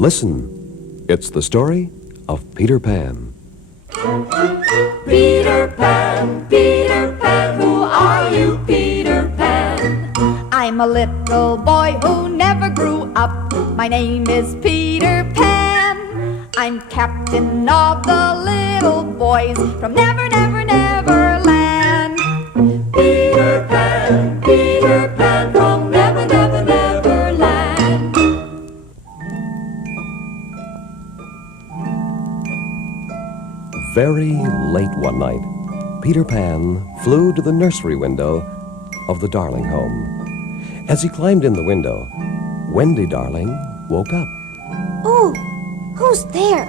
Listen, it's the story of Peter Pan. Peter Pan, who are you, Peter Pan? I'm a little boy who never grew up. My name is Peter Pan. I'm captain of the little boys from Never, Never, Neverland. Peter Pan, from Never, Never, Neverland. Very late one night, Peter Pan flew to the nursery window of the Darling home. As he climbed in the window, Wendy Darling woke up. Oh, who's there?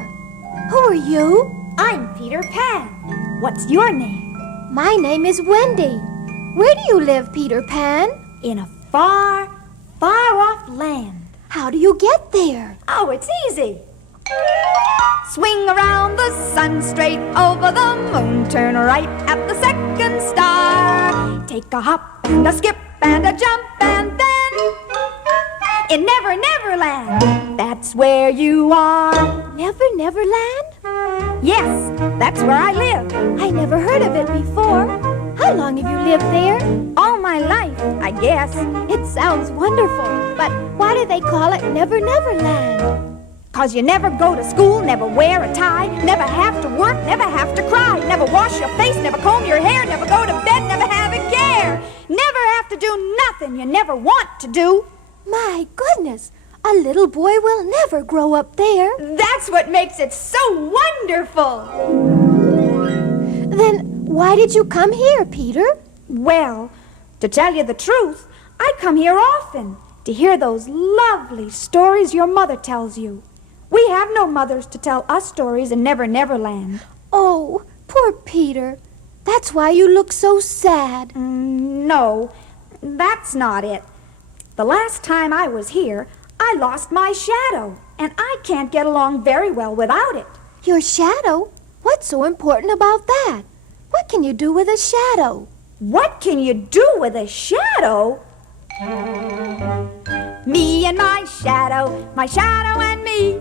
Who are you? I'm Peter Pan. What's your name? My name is Wendy. Where do you live, Peter Pan? In a far, far off land. How do you get there? Oh, it's easy. Swing around the sun, straight over the moon, turn right at the second star. Take a hop and a skip and a jump, and then in Never, Neverland, that's where you are. Never, Neverland? Yes, that's where I live. I never heard of it before. How long have you lived there? All my life, I guess. It sounds wonderful, but why do they call it Never, Neverland? 'Cause you never go to school, never wear a tie, never have to work, never have to cry, never wash your face, never comb your hair, never go to bed, never have a care, never have to do nothing you never want to do. My goodness, a little boy will never grow up there. That's what makes it so wonderful. Then why did you come here, Peter? Well, to tell you the truth, I come here often to hear those lovely stories your mother tells you. We have no mothers to tell us stories in Never, Neverland. Oh, poor Peter. That's why you look so sad. No, that's not it. The last time I was here, I lost my shadow, and I can't get along very well without it. Your shadow? What's so important about that? What can you do with a shadow? What can you do with a shadow? Me and my shadow and me,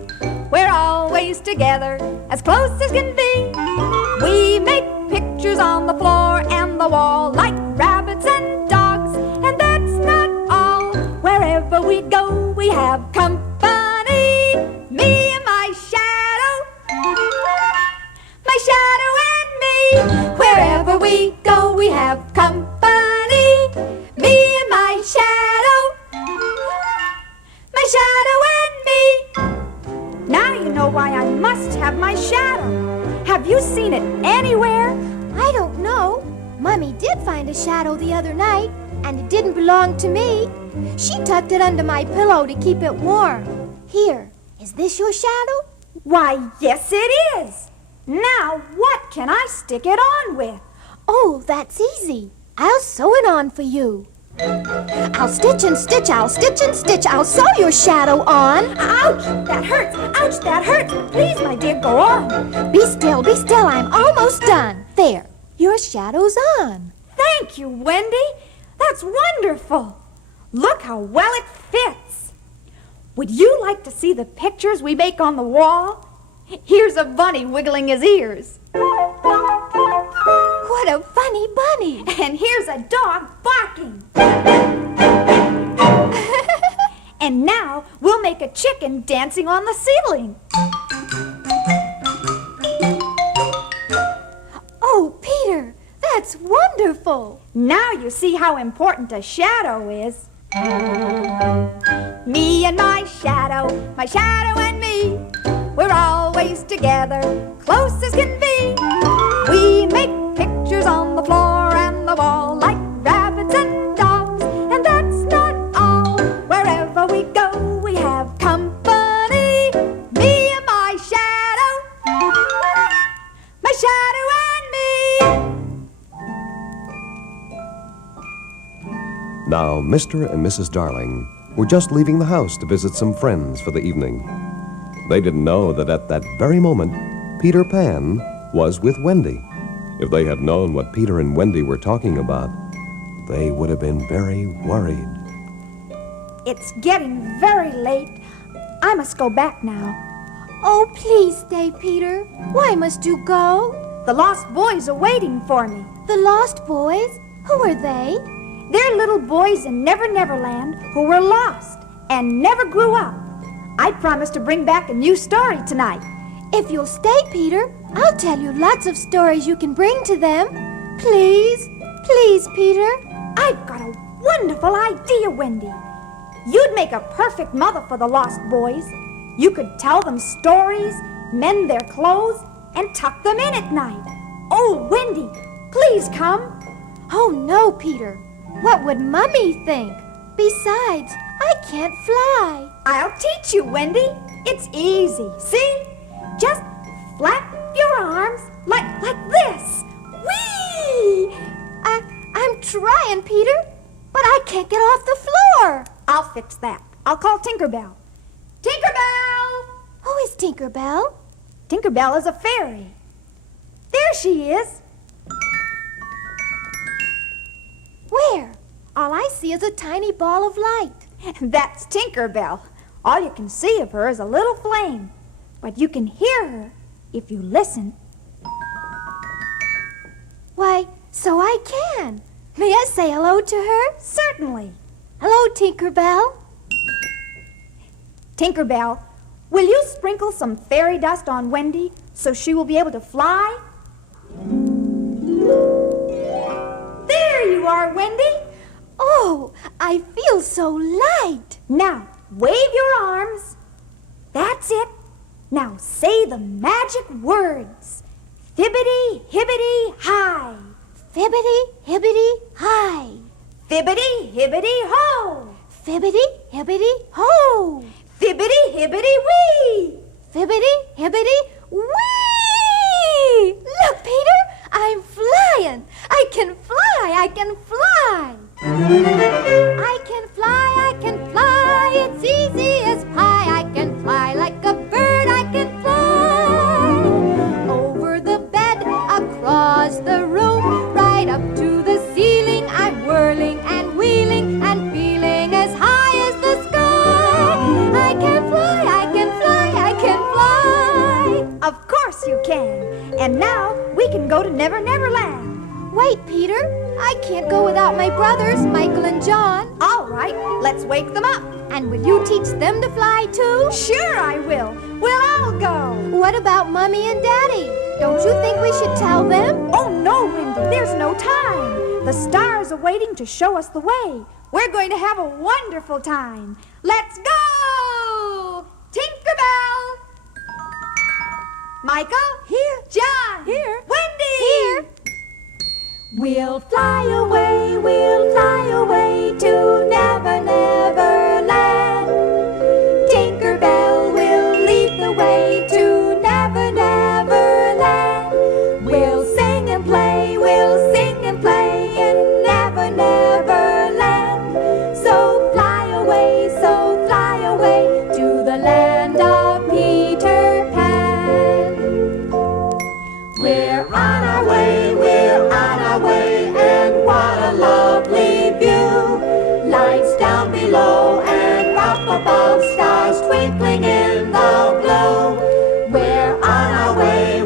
we're always together, as close as can be. We make pictures on the floor and the wall like rabbits and dogs, and that's not all. Wherever we go, we have company. Me and my shadow and me. Wherever we go, we have company. Me and my shadow and me. Now you know why I must have my shadow. Have you seen it anywhere? I don't know. Mummy did find a shadow the other night, and it didn't belong to me. She tucked it under my pillow to keep it warm. Here, is this your shadow? Why, yes it is. Now, what can I stick it on with? Oh, that's easy. I'll sew it on for you. I'll stitch and stitch, I'll stitch and stitch, I'll sew your shadow on. Ouch, that hurts, ouch, that hurts. Please, my dear, go on. Be still, I'm almost done. There, your shadow's on. Thank you, Wendy. That's wonderful. Look how well it fits. Would you like to see the pictures we make on the wall? Here's a bunny wiggling his ears. What a funny bunny. And here's a dog barking. And now we'll make a chicken dancing on the ceiling. Oh, Peter, that's wonderful. Now you see how important a shadow is. Me and my shadow and me, we're always together, close as can be. We make pictures on the floor and the wall like rabbits and dogs, and that's not all. Wherever we go, we have company. Me and my shadow and me. Now, Mr. and Mrs. Darling were just leaving the house to visit some friends for the evening. They didn't know that at that very moment, Peter Pan was with Wendy. If they had known what Peter and Wendy were talking about, they would have been very worried. It's getting very late. I must go back now. Oh, please stay, Peter. Why must you go? The lost boys are waiting for me. The Lost Boys? Who are they? They're little boys in Never Never Land who were lost and never grew up. I promised to bring back a new story tonight. If you'll stay, Peter, I'll tell you lots of stories you can bring to them. Please, please, Peter. I've got a wonderful idea, Wendy. You'd make a perfect mother for the lost boys. You could tell them stories, mend their clothes, and tuck them in at night. Oh, Wendy, please come. Oh, no, Peter. What would Mummy think? Besides, I can't fly. I'll teach you, Wendy. It's easy. See? Just flap your arms like this. Whee! I'm trying, Peter, but I can't get off the floor. I'll fix that. I'll call Tinkerbell. Tinkerbell! Who is Tinkerbell? Tinkerbell is a fairy. There she is. Where? All I see is a tiny ball of light. That's Tinkerbell. All you can see of her is a little flame. But you can hear her if you listen. Why, so I can. May I say hello to her? Certainly. Hello, Tinkerbell. Tinkerbell, will you sprinkle some fairy dust on Wendy so she will be able to fly? There you are, Wendy. Oh, I feel so light. Now, wave your arms. That's it. Now say the magic words. Fibbity, hibbity, hi. Fibbity, hibbity, hi. Fibbity, hibbity, ho. Fibbity, hibbity, ho. Fibbity, hibbity, wee. Fibbity, hibbity, whee! Look, Peter, I'm flying. I can fly, I can fly. I can fly, I can fly. It's easy as pie. I can fly like a bird, I can fly. Over the bed, across the room, right up to the ceiling. I'm whirling and wheeling and feeling as high as the sky. I can fly, I can fly, I can fly. Of course you can. And now we can go to Never Never Land. Wait, Peter. I can't go without my brothers, Michael and John. All right, let's wake them up. And will you teach them to fly too? Sure I will. We'll all go. What about Mommy and Daddy? Don't you think we should tell them? Oh, no, Wendy, there's no time. The stars are waiting to show us the way. We're going to have a wonderful time. Let's go! Tinkerbell! Michael? Here. John? Here. Wendy? Here. We'll fly away to Never Never Land. Tinkerbell will lead the way to Never Never Land. We'll sing and play in Never Never Land. So fly away to the land of Peter Pan. We're on our way, and what a lovely view. Lights down below and up above, stars twinkling in the blue. We're on our way,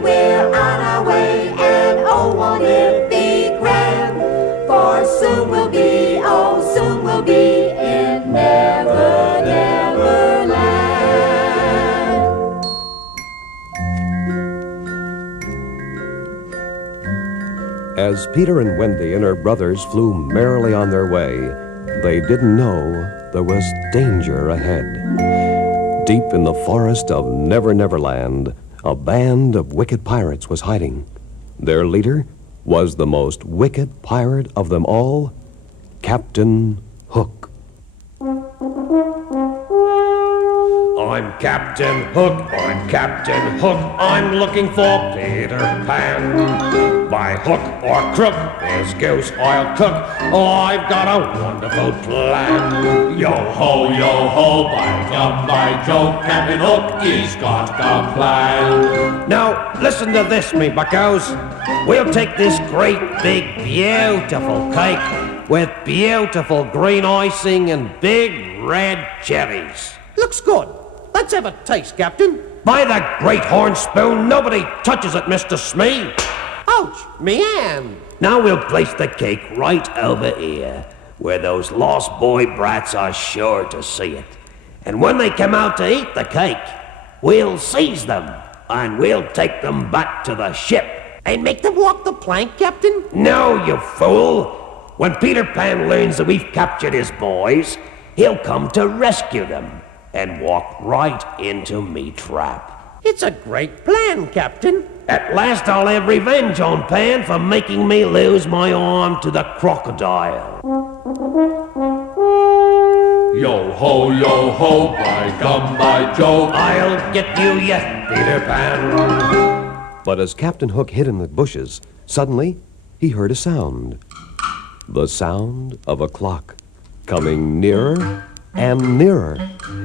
and oh, won't it be grand? For soon we'll be, in Never Never Land. As Peter and Wendy and her brothers flew merrily on their way, they didn't know there was danger ahead. Deep in the forest of Never Never Land, a band of wicked pirates was hiding. Their leader was the most wicked pirate of them all, Captain Hook. I'm Captain Hook, I'm looking for Peter Pan. By hook or crook, this goose I'll cook. Oh, I've got a wonderful plan. Yo ho, by Joe, Captain Hook, he's got a plan. Now, listen to this, me buckos. We'll take this great, big, beautiful cake with beautiful green icing and big red cherries. Looks good. Let's have a taste, Captain. By the great horn spoon, nobody touches it, Mr. Smee. Ouch, me hand. Now we'll place the cake right over here, where those lost boy brats are sure to see it. And when they come out to eat the cake, we'll seize them, and we'll take them back to the ship. And make them walk the plank, Captain? No, you fool! When Peter Pan learns that we've captured his boys, he'll come to rescue them and walk right into me trap. It's a great plan, Captain. At last I'll have revenge on Pan for making me lose my arm to the crocodile. Yo ho, by gum, by Joe. I'll get you yet, Peter Pan. But as Captain Hook hid in the bushes, suddenly he heard a sound. The sound of a clock, coming nearer and nearer.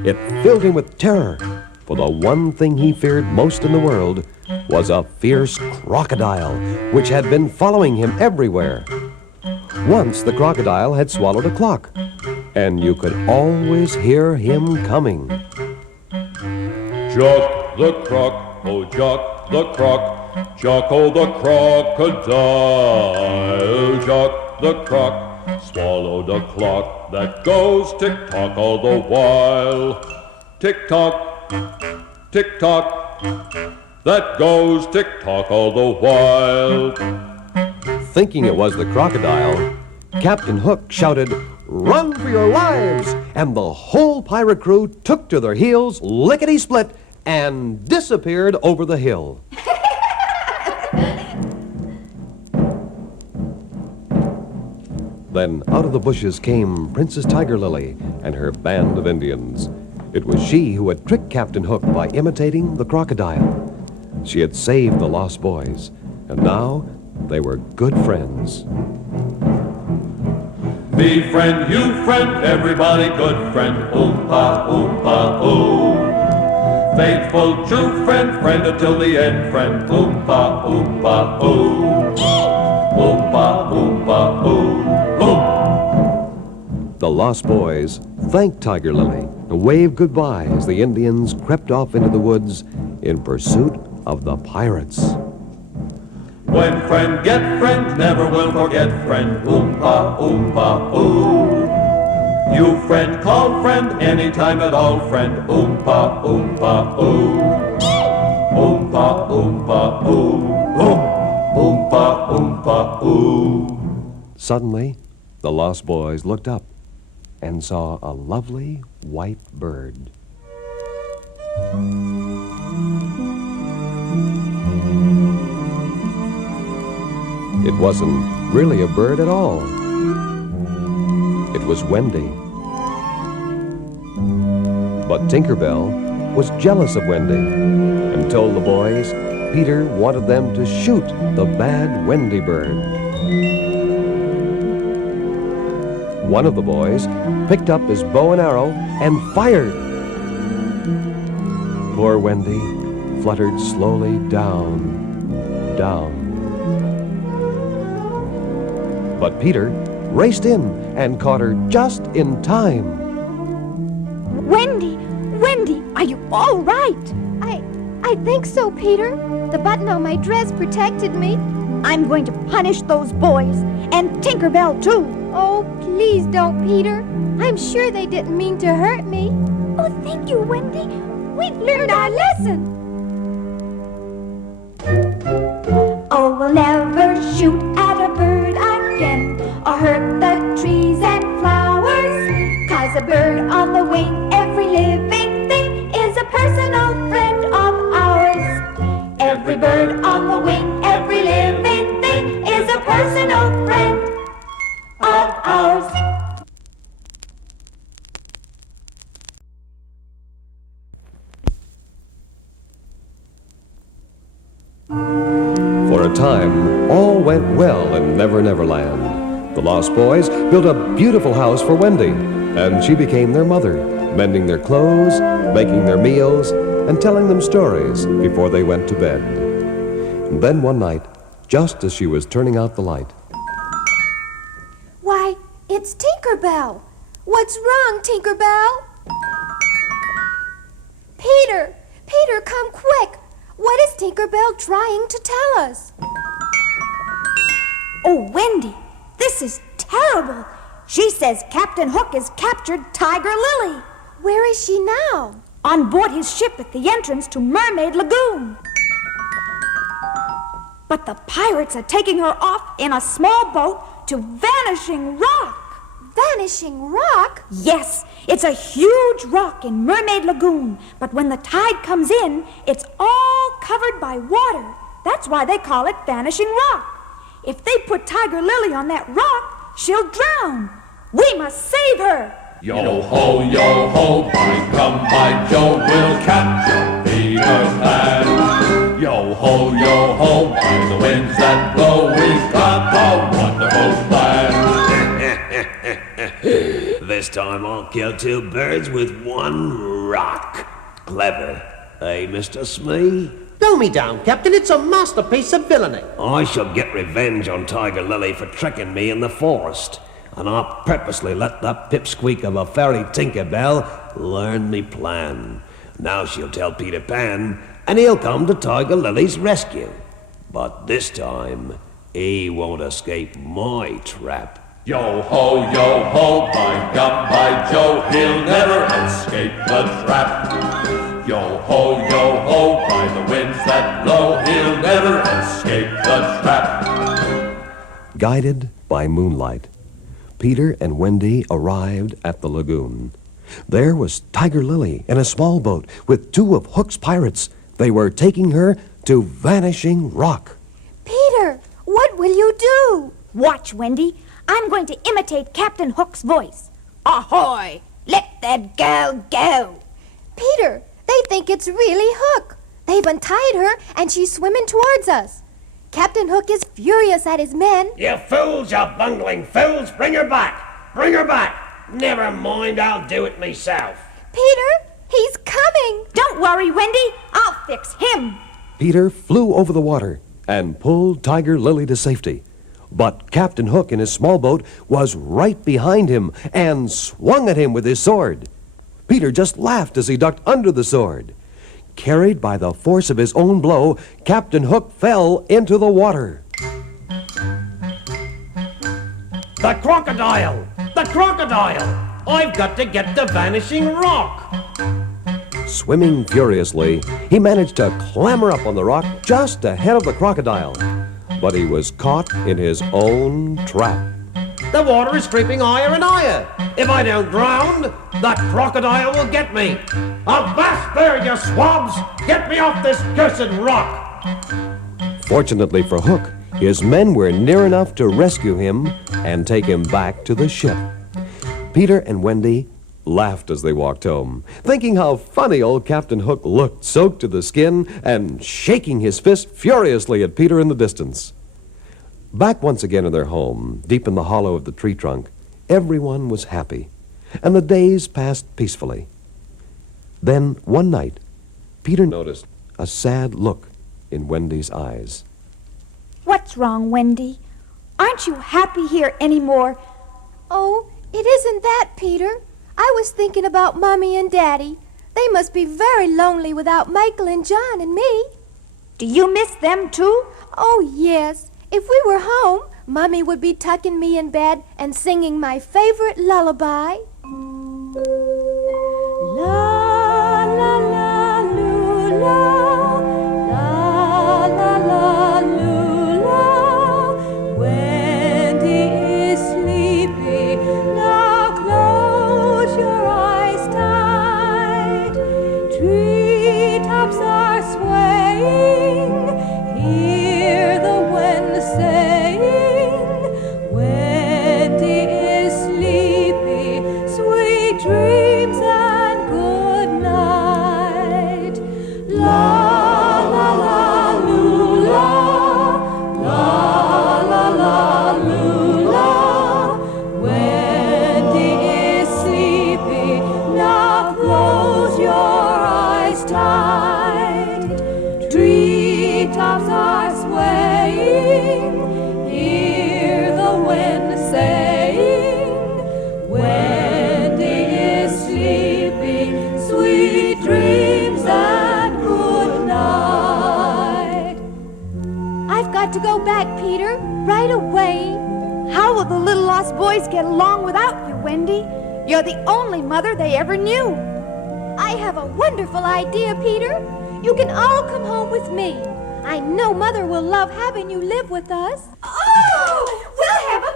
It filled him with terror, for the one thing he feared most in the world was a fierce crocodile, which had been following him everywhere. Once the crocodile had swallowed a clock, and you could always hear him coming. Jock the croc, oh Jock the croc, Jocko the crocodile. Jock the croc swallowed a clock that goes tick-tock all the while. Tick-tock, tick-tock, that goes tick-tock all the while. Thinking it was the crocodile, Captain Hook shouted, "Run for your lives!" And the whole pirate crew took to their heels, lickety-split, and disappeared over the hill. Then out of the bushes came Princess Tiger Lily and her band of Indians. It was she who had tricked Captain Hook by imitating the crocodile. She had saved the lost boys, and now they were good friends. Me friend, you friend, everybody good friend. Oompa, oompa, oo. Faithful, true friend, friend until the end, friend. Oompa, oompa, oo. Oompa, oompa, oo. The lost boys thanked Tiger Lily and waved goodbye as the Indians crept off into the woods in pursuit of the pirates. When friend get friend, never will forget friend. Oompa, oompa, oo. You friend, call friend, anytime at all, friend. Oompa, oompa, oo. Oompa, oompa, oo. Oompa, oompa, oo. Suddenly, the lost boys looked up and saw a lovely white bird. It wasn't really a bird at all. It was Wendy. But Tinkerbell was jealous of Wendy and told the boys Peter wanted them to shoot the bad Wendy bird. One of the boys picked up his bow and arrow and fired. Poor Wendy fluttered slowly down, down. But Peter raced in and caught her just in time. Wendy, are you all right? I think so, Peter. The button on my dress protected me. I'm going to punish those boys, and Tinkerbell too. Oh, please don't, Peter. I'm sure they didn't mean to hurt me. Oh, thank you, Wendy. We've learned our lesson. Oh, we'll never shoot at a bird again, or hurt the trees and flowers, 'cause a bird on the wing, every living thing, is a personal friend of ours. Every bird on the wing, every living thing, is a personal friend of ours. For a time, all went well in Never Never Land. The Lost Boys built a beautiful house for Wendy, and she became their mother, mending their clothes, making their meals, and telling them stories before they went to bed. And then one night, just as she was turning out the light, Why, it's Tinkerbell. What's wrong, Tinkerbell? Peter! Peter, come quick! What is Tinker Bell trying to tell us? Oh, Wendy, this is terrible. She says Captain Hook has captured Tiger Lily Where is she now? on board his ship at the entrance to Mermaid Lagoon. But the pirates are taking her off in a small boat to Vanishing Rock. Vanishing Rock? Yes, it's a huge rock in Mermaid Lagoon, but when the tide comes in, it's all covered by water. That's why they call it Vanishing Rock. If they put Tiger Lily on that rock, she'll drown. We must save her. Yo ho, by gum, by Joe, we'll capture Peter Pan. Yo ho, by the winds that blow, we've got a wonderful plan. This time I'll kill two birds with one rock. Clever, eh, Mr. Smee? Blow me down, Captain. It's a masterpiece of villainy. I shall get revenge on Tiger Lily for tricking me in the forest. And I'll purposely let that pipsqueak of a fairy Tinker Bell learn me plan. Now she'll tell Peter Pan, and he'll come to Tiger Lily's rescue. But this time, he won't escape my trap. Yo ho, by gum, by Joe, he'll never escape the trap. Yo ho, by the winds that blow, he'll never escape the trap. Guided by moonlight, Peter and Wendy arrived at the lagoon. There was Tiger Lily in a small boat with two of Hook's pirates. They were taking her to Vanishing Rock. Peter, what will you do? Watch, Wendy. I'm going to imitate Captain Hook's voice. Ahoy! Let that gal go. Peter, they think it's really Hook. They've untied her and she's swimming towards us. Captain Hook is furious at his men. You fools, you bungling fools! Bring her back! Bring her back! Never mind, I'll do it myself. Peter, he's coming. Don't worry, Wendy. I'll fix him. Peter flew over the water and pulled Tiger Lily to safety. But Captain Hook in his small boat was right behind him and swung at him with his sword. Peter just laughed as he ducked under the sword. Carried by the force of his own blow, Captain Hook fell into the water. The crocodile! The crocodile! I've got to get to Vanishing Rock! Swimming furiously, he managed to clamber up on the rock just ahead of the crocodile. But he was caught in his own trap. The water is creeping higher and higher. If I don't drown, that crocodile will get me! Avast there, you swabs! Get me off this cursed rock! Fortunately for Hook, his men were near enough to rescue him and take him back to the ship. Peter and Wendy laughed as they walked home, thinking how funny old Captain Hook looked, soaked to the skin and shaking his fist furiously at Peter in the distance. Back once again in their home, deep in the hollow of the tree trunk, everyone was happy, and the days passed peacefully. Then, one night, Peter noticed a sad look in Wendy's eyes. What's wrong, Wendy? Aren't you happy here anymore? Oh, it isn't that, Peter. I was thinking about Mommy and Daddy. They must be very lonely without Michael and John and me. Do you miss them too? Oh, yes. If we were home, Mommy would be tucking me in bed and singing my favorite lullaby. La, la, la, loo, la, la, la, la, loo, la. Wendy is sleepy, now close your eyes tight. Treetops are swaying, hear the wind saying, Wendy is sleepy, sweet dreams and good night. La la la loo la, la la la loo la. Wendy is sleepy, now close your eyes tight. Treetops are swaying, hear the wind saying, Wendy is sleepy, sweet dreams got to go back, Peter, right away. How will the little lost boys get along without you, Wendy? You're the only mother they ever knew. I have a wonderful idea, Peter. You can all come home with me. I know Mother will love having you live with us. Oh, we'll have a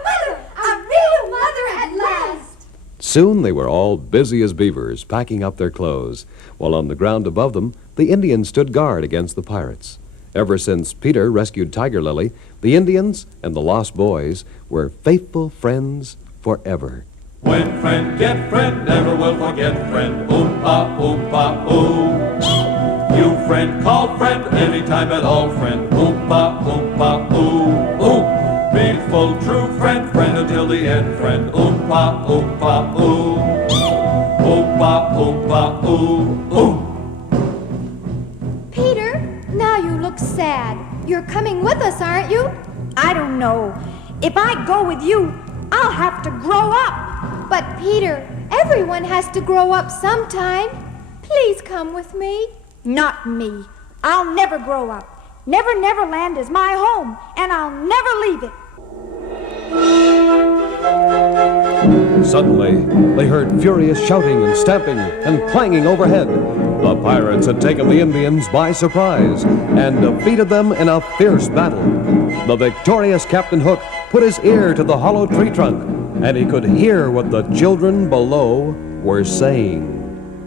real mother at last. Soon they were all busy as beavers, packing up their clothes, while on the ground above them, the Indians stood guard against the pirates. Ever since Peter rescued Tiger Lily, the Indians and the lost boys were faithful friends forever. When friend get friend, never will forget friend. Oompa, oompa, ooh. You friend, call friend, anytime at all friend. Oompa, oompa, ooh, ooh. Faithful, true friend, friend until the end friend. Oompa, oompa, ooh. Oompa, oompa, ooh, ooh. Peter, now you look sad. You're coming with us, aren't you? I don't know. If I go with you, I'll have to grow up. But Peter, everyone has to grow up sometime. Please come with me. Not me. I'll never grow up. Never Neverland is my home, and I'll never leave it. Suddenly, they heard furious shouting and stamping and clanging overhead. The pirates had taken the Indians by surprise and defeated them in a fierce battle. The victorious Captain Hook put his ear to the hollow tree trunk, and he could hear what the children below were saying.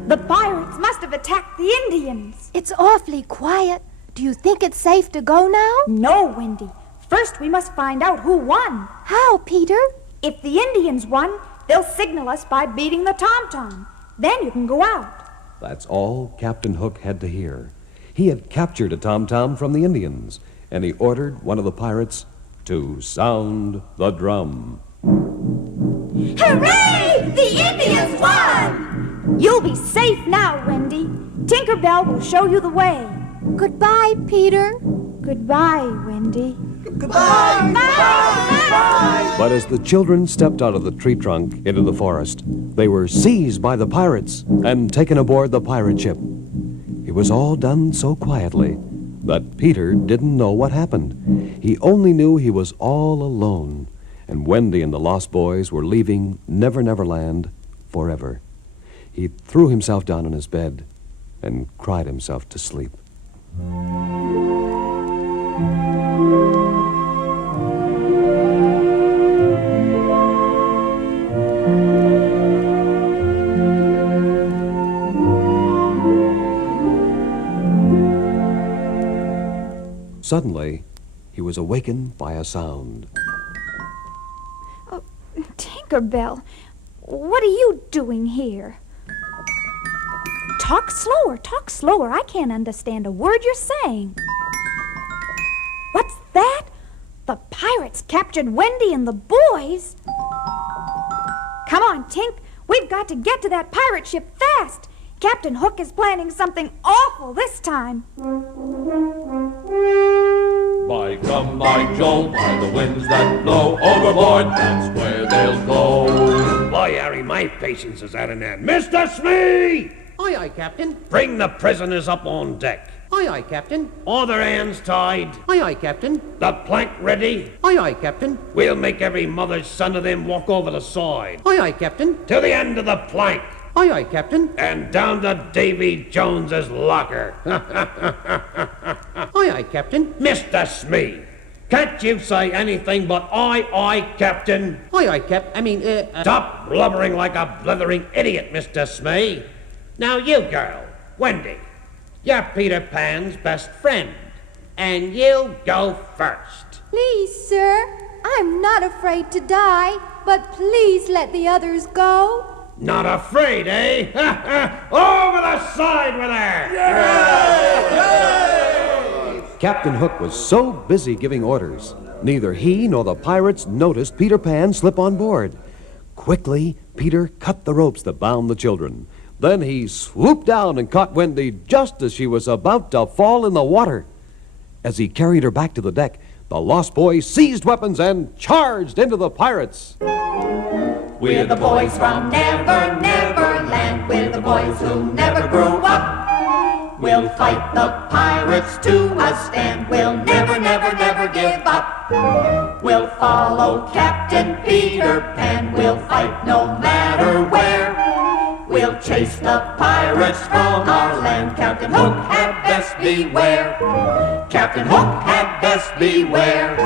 The pirates must have attacked the Indians. It's awfully quiet. Do you think it's safe to go now? No, Wendy. First, we must find out who won. How, Peter? If the Indians won, they'll signal us by beating the tom-tom. Then you can go out. That's all Captain Hook had to hear. He had captured a tom-tom from the Indians, and he ordered one of the pirates to sound the drum. Hooray! The Indians won! You'll be safe now, Wendy. Tinkerbell will show you the way. Goodbye, Peter. Goodbye, Wendy. Goodbye! Bye! But as the children stepped out of the tree trunk into the forest, they were seized by the pirates and taken aboard the pirate ship. It was all done so quietly that Peter didn't know what happened. He only knew he was all alone, and Wendy and the Lost Boys were leaving Never Neverland forever. He threw himself down on his bed and cried himself to sleep. Suddenly, he was awakened by a sound. Oh, Tinkerbell, what are you doing here? Talk slower. I can't understand a word you're saying. What's that? The pirates captured Wendy and the boys? Come on, Tink. We've got to get to that pirate ship fast. Captain Hook is planning something awful this time. By gum, by Joe, by the winds that blow overboard, that's where they'll go. Boy, Harry, my patience is at an end. Mr. Smee! Aye, aye, Captain. Bring the prisoners up on deck. Aye, aye, Captain. All their hands tied. Aye, aye, Captain. The plank ready. Aye, aye, Captain. We'll make every mother's son of them walk over the side. Aye, aye, Captain. To the end of the plank. Aye, aye, Captain. And down to Davy Jones's locker. Aye, aye, Captain. Mr. Smee, can't you say anything but aye, Captain? Aye, aye, Cap. Stop blubbering like a blithering idiot, Mr. Smee. Now you, girl, Wendy, you're Peter Pan's best friend, and you go first. Please, sir. I'm not afraid to die, but please let the others go. Not afraid, eh? Over the side with her! Captain Hook was so busy giving orders, neither he nor the pirates noticed Peter Pan slip on board. Quickly, Peter cut the ropes that bound the children. Then he swooped down and caught Wendy just as she was about to fall in the water. As he carried her back to the deck, the Lost Boys seized weapons and charged into the pirates. We're the boys from Never Neverland. We're the boys who never grew up. We'll fight the pirates to a stand. We'll never, never, never give give up. We'll follow Captain Peter Pan. We'll fight no matter where. We'll chase the pirates from our land. Captain Hook had best beware. Captain Hook had best beware.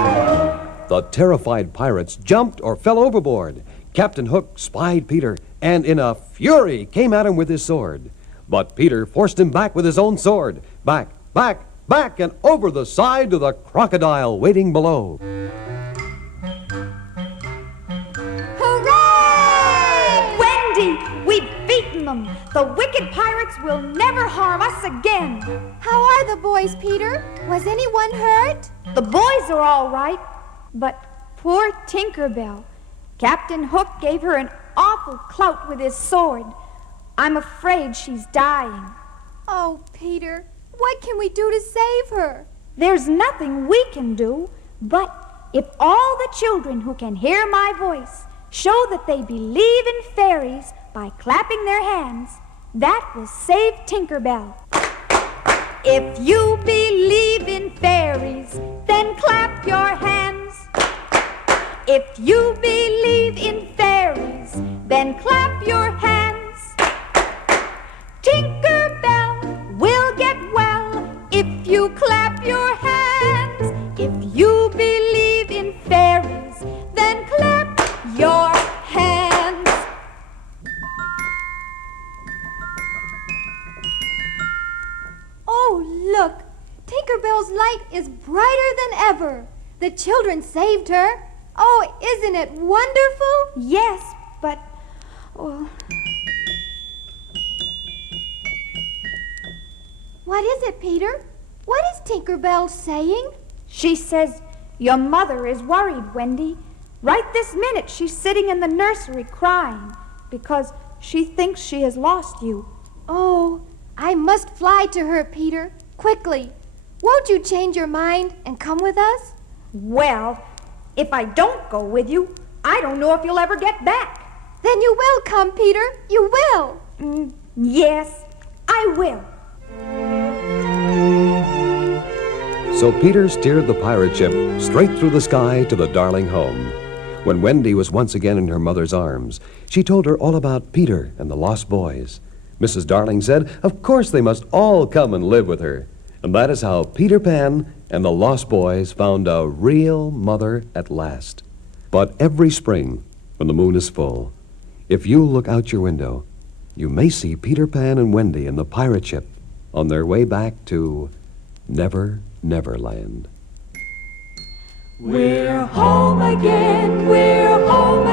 The terrified pirates jumped or fell overboard. Captain Hook spied Peter and in a fury came at him with his sword. But Peter forced him back with his own sword. Back, back, back, and over the side to the crocodile waiting below. Hooray! Wendy, we've beaten them. The wicked pirates will never harm us again. How are the boys, Peter? Was anyone hurt? The boys are all right, but poor Tinkerbell. Captain Hook gave her an awful clout with his sword. I'm afraid she's dying. Oh, Peter, what can we do to save her? There's nothing we can do, but if all the children who can hear my voice show that they believe in fairies by clapping their hands, that will save Tinkerbell. If you believe in fairies, then clap your hands. If you believe in fairies, then clap your hands. Tinkerbell will get well if you clap your hands. If you believe in fairies, then clap your hands. Oh, look! Tinkerbell's light is brighter than ever. The children saved her. Oh, isn't it wonderful? Yes, but... oh, what is it, Peter? What is Tinkerbell saying? she says, your mother is worried, Wendy. Right this minute, she's sitting in the nursery crying because she thinks she has lost you. Oh, I must fly to her, Peter, quickly. Won't you change your mind and come with us? Well, if I don't go with you, I don't know if you'll ever get back. Then you will come, Peter. You will. Yes, I will. So Peter steered the pirate ship straight through the sky to the Darling home. When Wendy was once again in her mother's arms, she told her all about Peter and the lost boys. Mrs. Darling said, of course they must all come and live with her. And that is how Peter Pan and the lost boys found a real mother at last. But every spring, when the moon is full, if you look out your window, you may see Peter Pan and Wendy in the pirate ship on their way back to Never, Never Land. We're home again, we're home